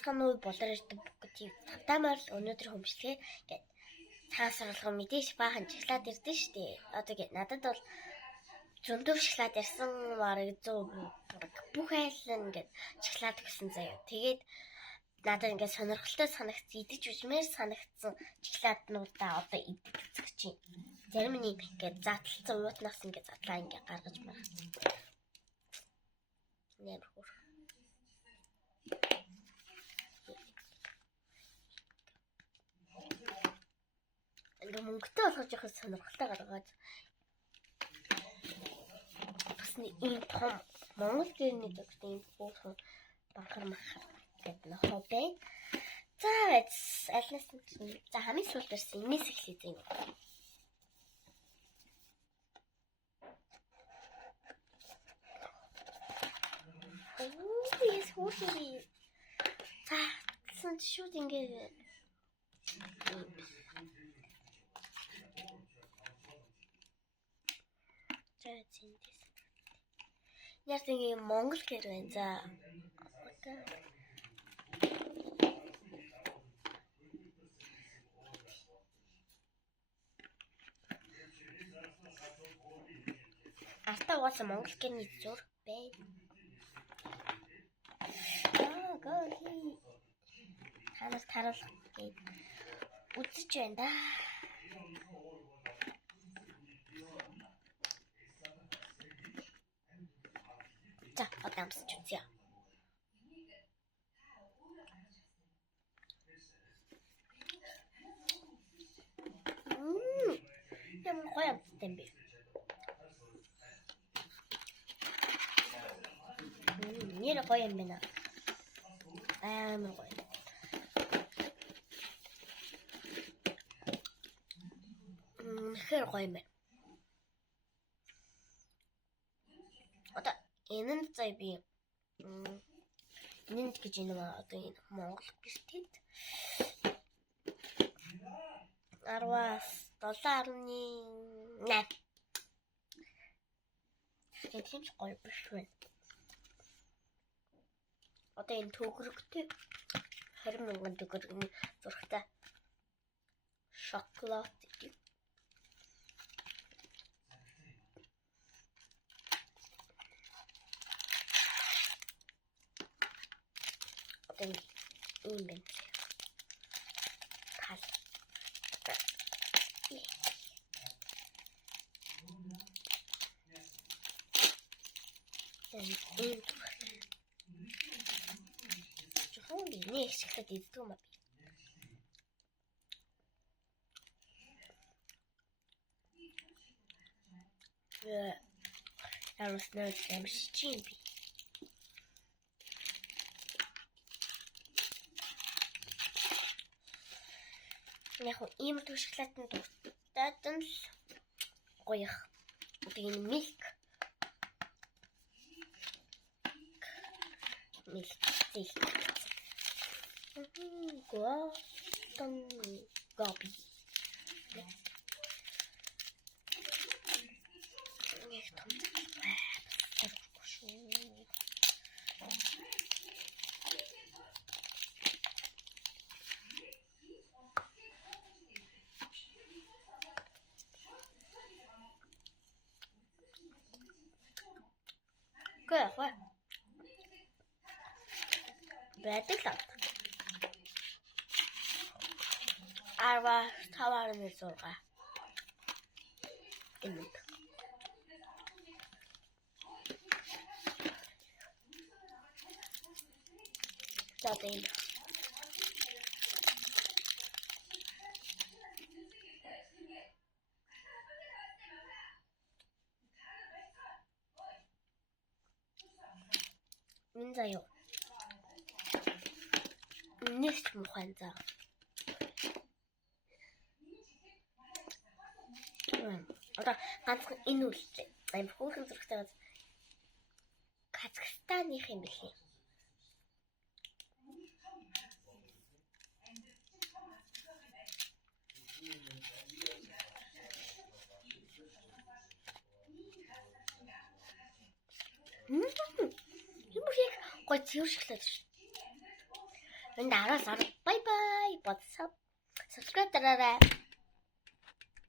цацхан уу болор ирдэг тийм тавтамаар л өнөөдөр хөмшлэгээ гэд цаас сургал мэдээж баахан шоколад ирдэ штэ. Одоо гэд надад бол зөндөө шоколад ирсэн бараг 100 бүх айл ингээд шоколад өгсөн заяа. Тэгээд надад ингээд сонирхолтой санагц идэж үзмээр санагдсан шоколаднуудаа одоо идэж үзэх чинь. Зарим нь ингээд задлалцсан уутнаас ингээд задлаа ингээд гаргаж маргацсан. Нэр хөр. Ингээд мөнгөтэй болгож явах сонирхолтой гаргаад бас нэг ийм том Монгол гэрний дэгт ийм хүүхэн банхар махар гэдэг нэг хобби. За альнаас нь за хамгийн сүүлд ирсэн энэс эхлэе юм. Яс хүүхний за сан шууд ингээд яг тийм Монгол гэр байна. За. Артаа угаасаа Монгол гэрний зур бай. Гоо. Таруул гээд үзэж байна да. За, одоо амсч үзье. Ямар гоё амттай бэ? Нэр гоё юм байна. Амар гоё. Хэр гоё юм бэ? Одоо энэ нь зай би энэ гэж юм аа одоо энэ Монгол гэртэд 10.7.8 тийм ч гоё биш байна. Одоо энэ төгрөгтэй 20,000 төгрөгийн зурагтай шоколад гэдэг. Одоо ийм байна. Тал. Жохон нэг шоколад иддэг юм аа. Ямар шичийн би. Яг ийм шоколадын дуртад нь л гоёх. Одоо энэ милк гоби. Гэх байдаг л. Арва таваар нь зурга. Энэ. Заавал. Минзаяо. Нэг мухайн заа. Одоо ганцхан энэ үлдээ. Амар хөөрхөн зурагтай Казахстанных юм билий. Юм шиг гой цэвэр шоколад шүү. Энд 10-аас 10. Bye bye. Subscribe дараарай.